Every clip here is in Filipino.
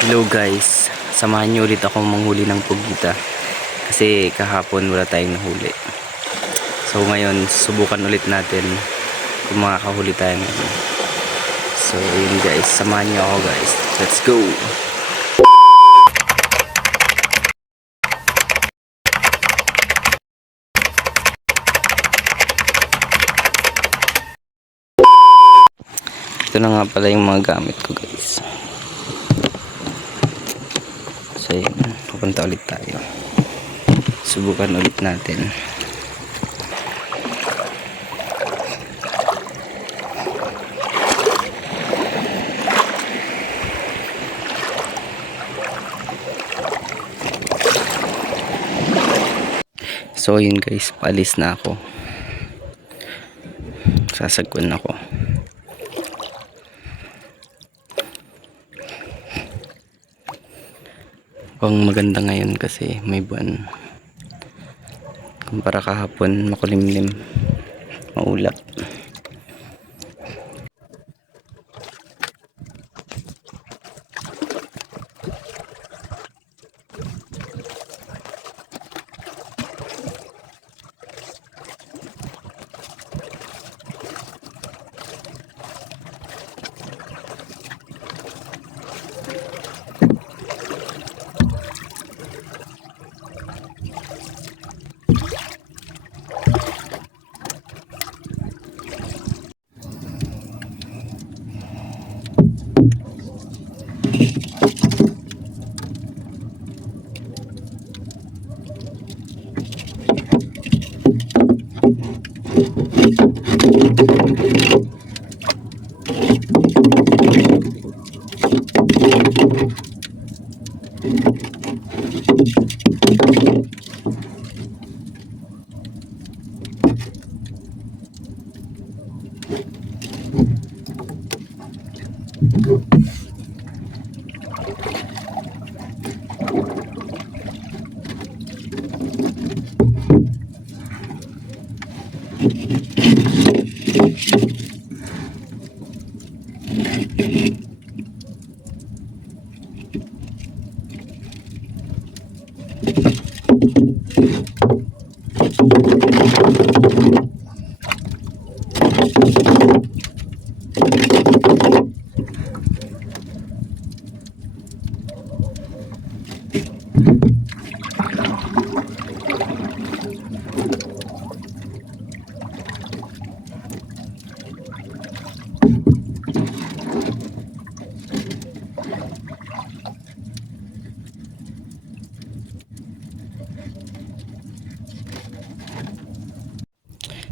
Hello guys, samahan niyo ulit ako manghuli ng pugita kasi kahapon wala tayong nahuli. So ngayon subukan ulit natin kung makakahuli tayo ngayon. So yun guys, samahan niyo ako guys. Let's go! Ito na nga pala yung mga gamit ko guys. So yun, pupunta ulit tayo. Subukan ulit natin. So yun guys, paalis na ako. Sasagwan ako. Ang maganda ngayon kasi may buwan. Kumpara kahapon makulimlim, maulap.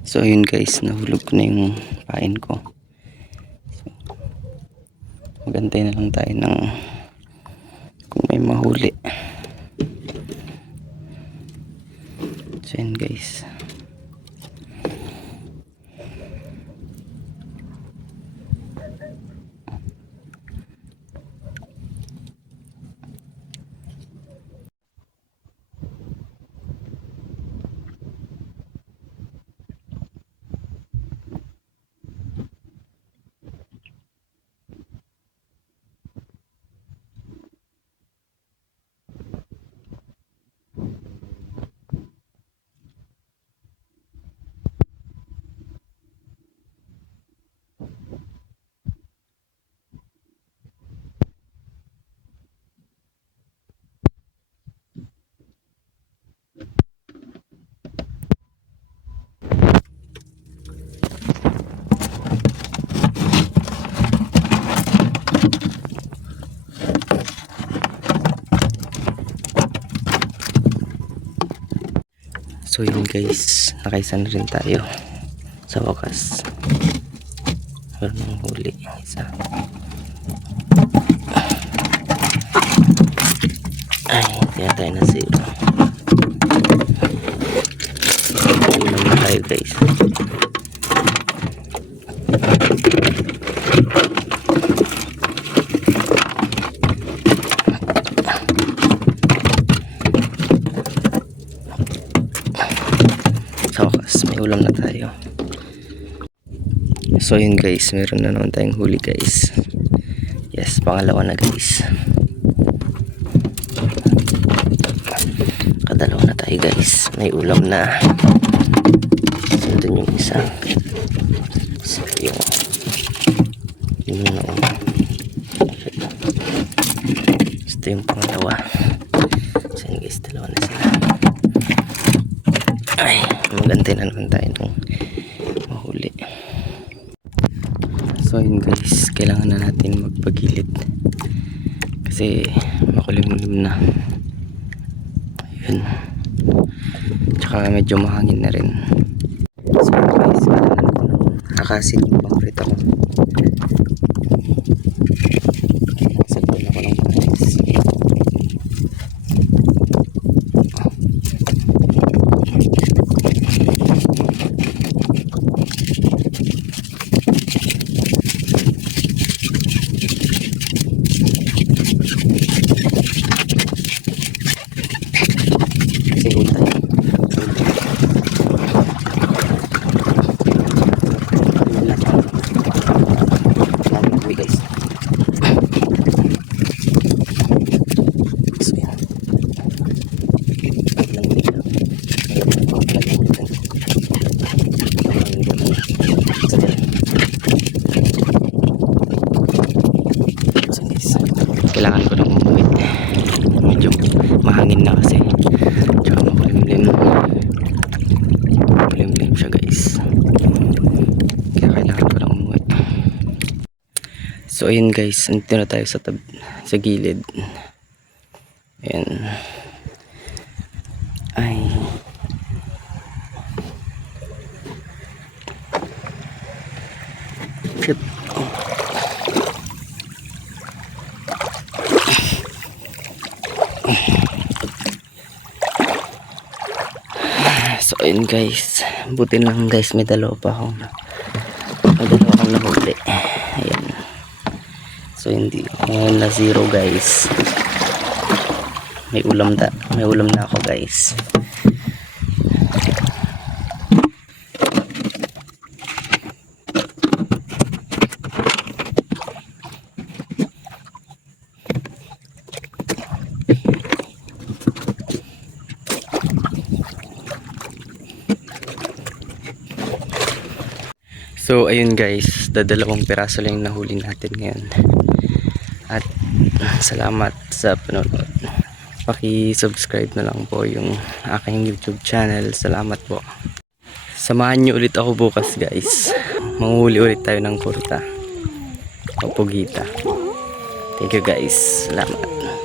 So yun guys, nahulog ko na yung pain ko. So, magantay na lang tayo ng kung may mahuli. So yun guys. So yun guys, nakaisa na rin tayo sa wakas. Meron ng huli isa. Ay, hindi na tayo nasira. Yun naman tayo guys. Sa wakas, may ulam na tayo. So yun guys, meron na naman tayong huli guys. Yes, pangalawa na guys. tayo guys, may ulam na. Sandun yung isa. So yung gusto yung pangalawa. So yun guys, dalawa na sila. Ay, magantay na naman tayo nung mahuli. So yun guys, kailangan na natin magpagilid kasi makulimlim na. Ayun, tsaka medyo mahangin na rin. So yun guys, kailangan ko nung hakasin yung pangprito ko. Sagpon ako ng mais. Kailangan ko nang umuwi. Medyo mahangin na kasi. Tsaka makulimlim. Makulimlim siya guys. Kaya kailangan ko nang umuwi. So ayun guys, nandito na tayo sa gilid. Ayan. Ay. Shit. So ayun guys, buti lang guys, may dalawa akong nahuli. Ayan. So hindi na zero guys. May ulam na ako guys. So ayun guys, dadalawang piraso lang yung nahuli natin ngayon. At salamat sa panonood. Paki-subscribe na lang po yung aking YouTube channel. Salamat po. Samahan nyo ulit ako bukas guys. Manghuli ulit tayo ng kurta o pugita. Thank you guys. Salamat.